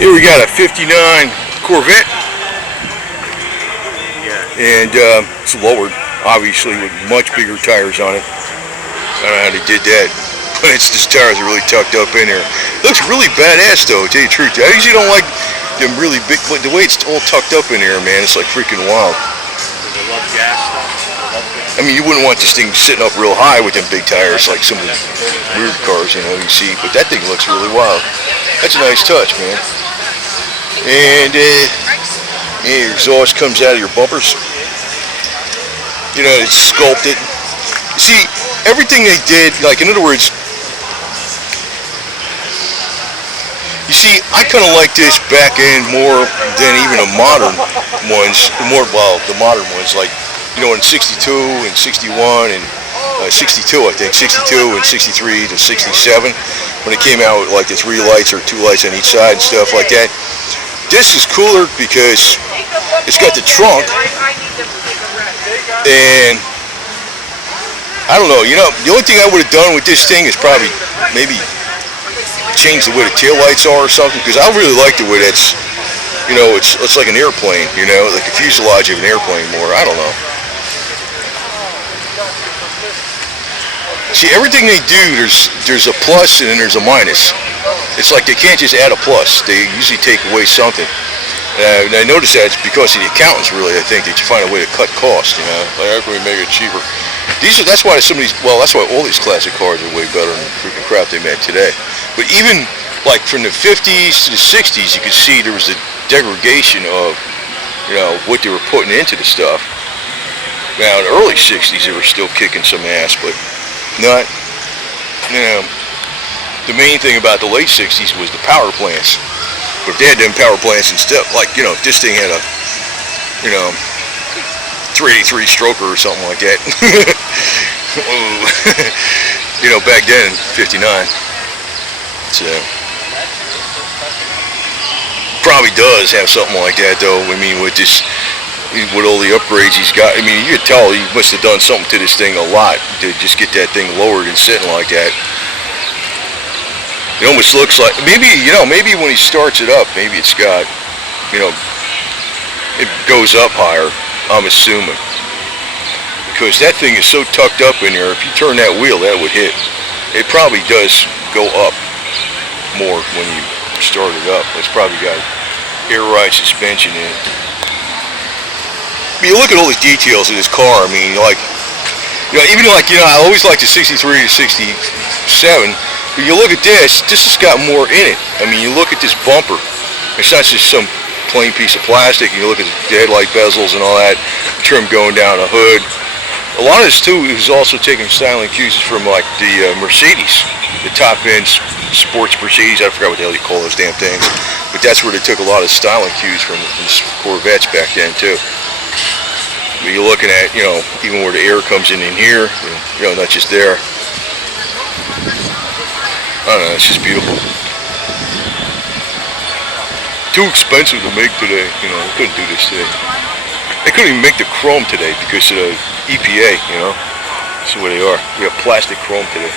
Here we got a 59 Corvette, and it's lowered, obviously, with much bigger tires on it. I don't know how they did that, but it's just tires are really tucked up in there. Looks really badass though, to tell you the truth. I usually don't like them really big, but the way it's all tucked up in there, man, it's like freaking wild. They love gas stuff. I mean, you wouldn't want this thing sitting up real high with them big tires like some of the weird cars, you know, you see, but that thing looks really wild. That's a nice touch, man. And your exhaust comes out of your bumpers. You know, it's sculpted. See, everything they did, like, in other words, you see, I kind of like this back end more than even the modern ones, the modern ones, like, you know, in 62 and 61 and 62, I think, 62 and 63 to 67, when it came out with like the 3 lights or 2 lights on each side and stuff like that. This is cooler because it's got the trunk, and I don't know, you know, the only thing I would have done with this thing is probably maybe change the way the taillights are or something, because I really like the way that's, you know, it's like an airplane, you know, like the fuselage of an airplane more, I don't know. See, everything they do, there's a plus and then there's a minus. It's like they can't just add a plus. They usually take away something. And I noticed that it's because of the accountants, really, I think, that you find a way to cut costs, you know. Like, how can we make it cheaper? That's why some of these, well, that's why all these classic cars are way better than the freaking crap they made today. But even, like, from the 50s to the 60s, you could see there was a degradation of, you know, what they were putting into the stuff. Now, in the early 60s, they were still kicking some ass, but not, you know, the main thing about the late 60s was the power plants. But if they had them power plants and stuff, like, you know, if this thing had a, you know, 383 stroker or something like that, you know, back then, 59, so, probably does have something like that, though. I mean, with this, with all the upgrades he's got, I mean, you could tell he must have done something to this thing a lot to just get that thing lowered and sitting like that. It almost looks like, maybe, you know, maybe when he starts it up, maybe it's got, you know, it goes up higher, I'm assuming. Because that thing is so tucked up in there, if you turn that wheel, that would hit. It probably does go up more when you start it up. It's probably got air ride suspension in it. But you look at all the details of this car, I mean, like, you know, even like, you know, I always like the 63 to 67, but you look at this has got more in it. I mean, you look at this bumper, it's not just some plain piece of plastic. You look at the headlight bezels and all that, trim going down the hood. A lot of this, too, is also taking styling cues from, like, the Mercedes, the top-end sports Mercedes. I forgot what the hell you call those damn things, but that's where they took a lot of styling cues from Corvettes back then, too. But you're looking at, you know, even where the air comes in here, you know, not just there. I don't know, it's just beautiful. Too expensive to make today, you know, they couldn't do this today. They couldn't even make the chrome today because of the EPA, you know. That's the way they are. We have plastic chrome today.